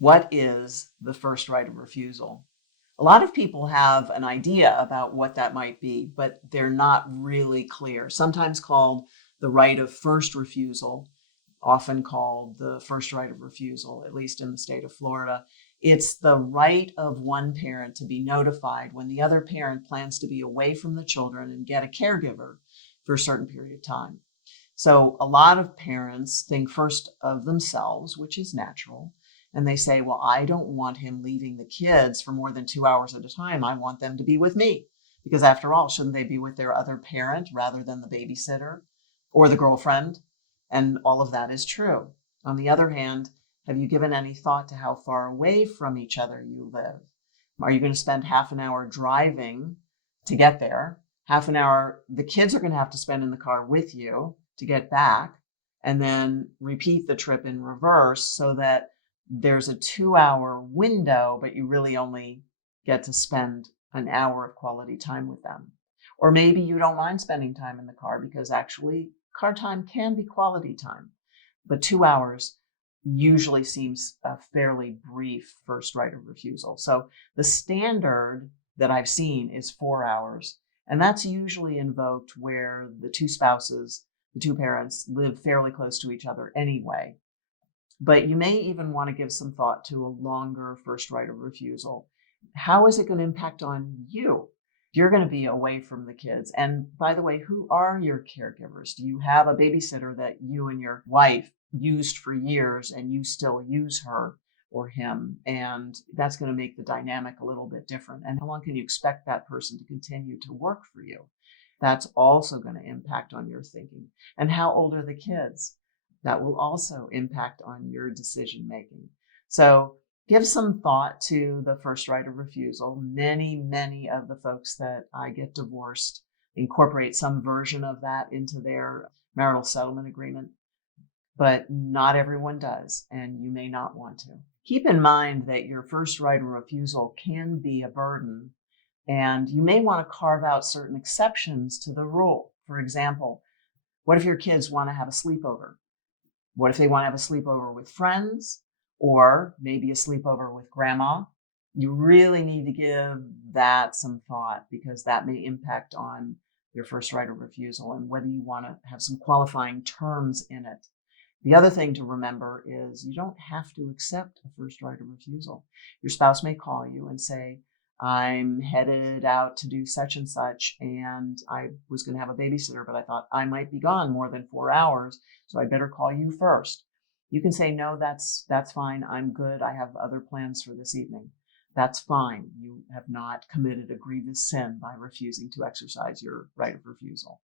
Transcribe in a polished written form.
What is the first right of refusal? A lot of people have an idea about what that might be, but they're not really clear. Sometimes called the right of first refusal, often called the first right of refusal, at least in the state of Florida. It's the right of one parent to be notified when the other parent plans to be away from the children and get a caregiver for a certain period of time. So a lot of parents think first of themselves, which is natural. And they say, well, I don't want him leaving the kids for more than 2 hours at a time. I want them to be with me. Because after all, shouldn't they be with their other parent rather than the babysitter or the girlfriend? And all of that is true. On the other hand, have you given any thought to how far away from each other you live? Are you going to spend half an hour driving to get there? Half an hour, the kids are going to have to spend in the car with you to get back, and then repeat the trip in reverse so that there's a 2-hour window, but you really only get to spend an hour of quality time with them. Or maybe you don't mind spending time in the car because actually car time can be quality time, but 2 hours usually seems a fairly brief first right of refusal. So the standard that I've seen is 4 hours, and that's usually invoked where the two spouses, the two parents, live fairly close to each other anyway. But you may even want to give some thought to a longer first right of refusal. How is it going to impact on you? You're going to be away from the kids. And by the way, who are your caregivers? Do you have a babysitter that you and your wife used for years and you still use her or him? And that's going to make the dynamic a little bit different. And how long can you expect that person to continue to work for you? That's also going to impact on your thinking. And how old are the kids? That will also impact on your decision making. So give some thought to the first right of refusal. Many of the folks that I get divorced incorporate some version of that into their marital settlement agreement, but not everyone does, and you may not want to. Keep in mind that your first right of refusal can be a burden, and you may want to carve out certain exceptions to the rule. For example, what if your kids want to have a sleepover? What if they want to have a sleepover with friends or maybe a sleepover with grandma? You really need to give that some thought because that may impact on your first right of refusal and whether you want to have some qualifying terms in it. The other thing to remember is you don't have to accept a first right of refusal. Your spouse may call you and say, I'm headed out to do such and such, and I was going to have a babysitter, but I thought I might be gone more than 4 hours, so I'd better call you first. You can say, no, that's fine. I'm good. I have other plans for this evening. That's fine. You have not committed a grievous sin by refusing to exercise your right of refusal.